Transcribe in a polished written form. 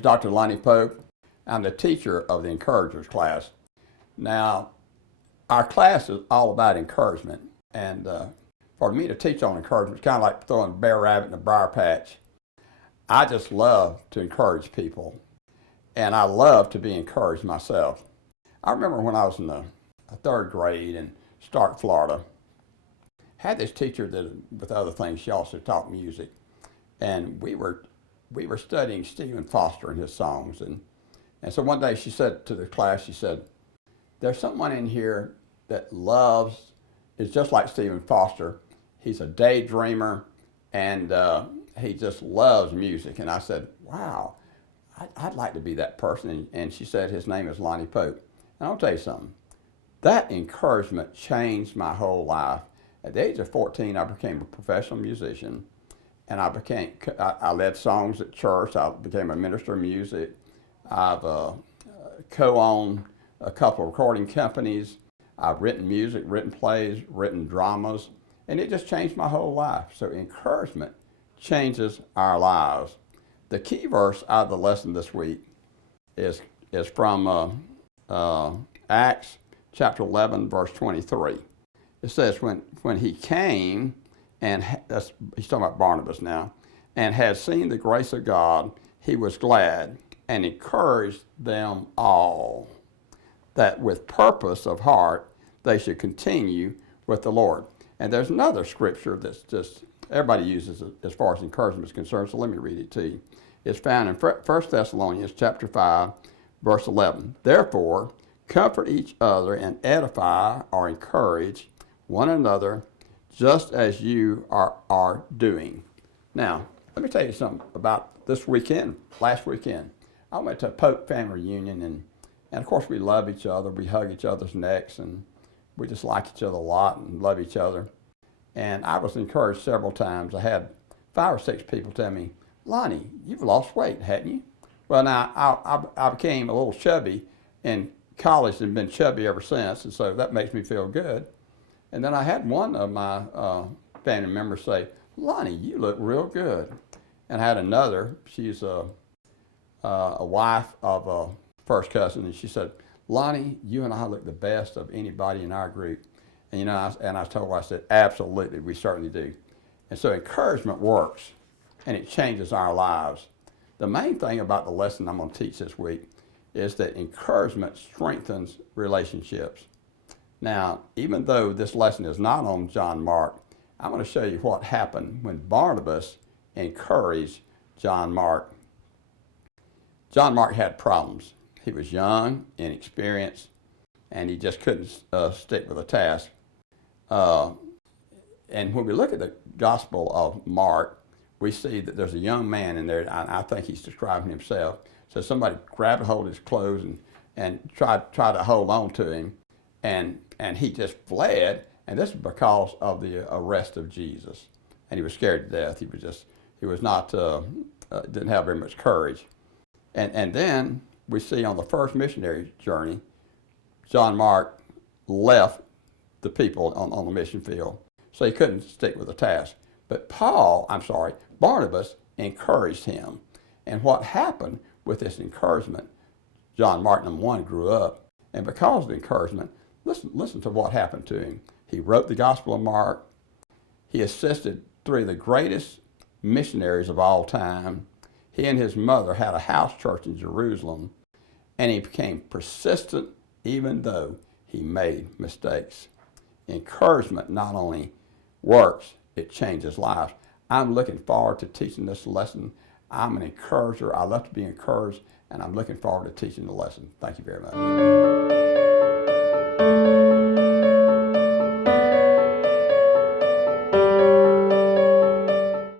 is Dr. Lonnie Pope. I'm the teacher of the Encouragers class. Now, our class is all about encouragement, and for me to teach on encouragement is kind of like throwing a bear rabbit in a briar patch. I just love to encourage people, and I love to be encouraged myself. I remember when I was in the third grade in Stark, Florida, had this teacher that, with other things, she also taught music, and we were studying Stephen Foster and his songs, and so one day she said to the class, she said, "There's someone in here that is just like Stephen Foster. He's a daydreamer, and he just loves music." And I said, "Wow, I'd like to be that person." And she said, "His name is Lonnie Pope." And I'll tell you something, that encouragement changed my whole life. At the age of 14, I became a professional musician, and I led songs at church. I became a minister of music. I've co-owned a couple of recording companies. I've written music, written plays, written dramas, and it just changed my whole life. So encouragement changes our lives. The key verse out of the lesson this week is from Acts chapter 11, verse 23. It says, when he came, and he's talking about Barnabas now, and had seen the grace of God, he was glad and encouraged them all, that with purpose of heart they should continue with the Lord. And there's another scripture that's just everybody uses it as far as encouragement is concerned, so let me read it to you. It's found in 1 Thessalonians chapter 5, verse 11. Therefore, comfort each other and edify or encourage one another just as you are doing. Now, let me tell you something about this weekend, last weekend. I went to a Pope family reunion, and of course we love each other. We hug each other's necks, and we just like each other a lot and love each other. And I was encouraged several times. I had 5 or 6 people tell me, "Lonnie, you've lost weight, hadn't you?" Well, now, I became a little chubby in college and been chubby ever since, and so that makes me feel good. And then I had one of my family members say, "Lonnie, you look real good." And I had another, she's a wife of a first cousin, and she said, "Lonnie, you and I look the best of anybody in our group." And I told her, I said, "Absolutely, we certainly do." And so encouragement works, and it changes our lives. The main thing about the lesson I'm going to teach this week is that encouragement strengthens relationships. Now, even though this lesson is not on John Mark, I'm going to show you what happened when Barnabas encouraged John Mark. John Mark had problems. He was young, inexperienced, and he just couldn't stick with a task. And when we look at the Gospel of Mark, we see that there's a young man in there, and I think he's describing himself. So somebody grabbed a hold of his clothes and tried to hold on to him, and he just fled, and this is because of the arrest of Jesus. And he was scared to death. He was not, didn't have very much courage. And then we see on the first missionary journey, John Mark left the people on the mission field, so he couldn't stick with the task. But Barnabas encouraged him. And what happened with this encouragement, John Mark, number one, grew up, and because of the encouragement, listen to what happened to him. He wrote the Gospel of Mark. He assisted 3 of the greatest missionaries of all time. He and his mother had a house church in Jerusalem, and he became persistent even though he made mistakes. Encouragement not only works, it changes lives. I'm looking forward to teaching this lesson. I'm an encourager. I love to be encouraged, and I'm looking forward to teaching the lesson. Thank you very much.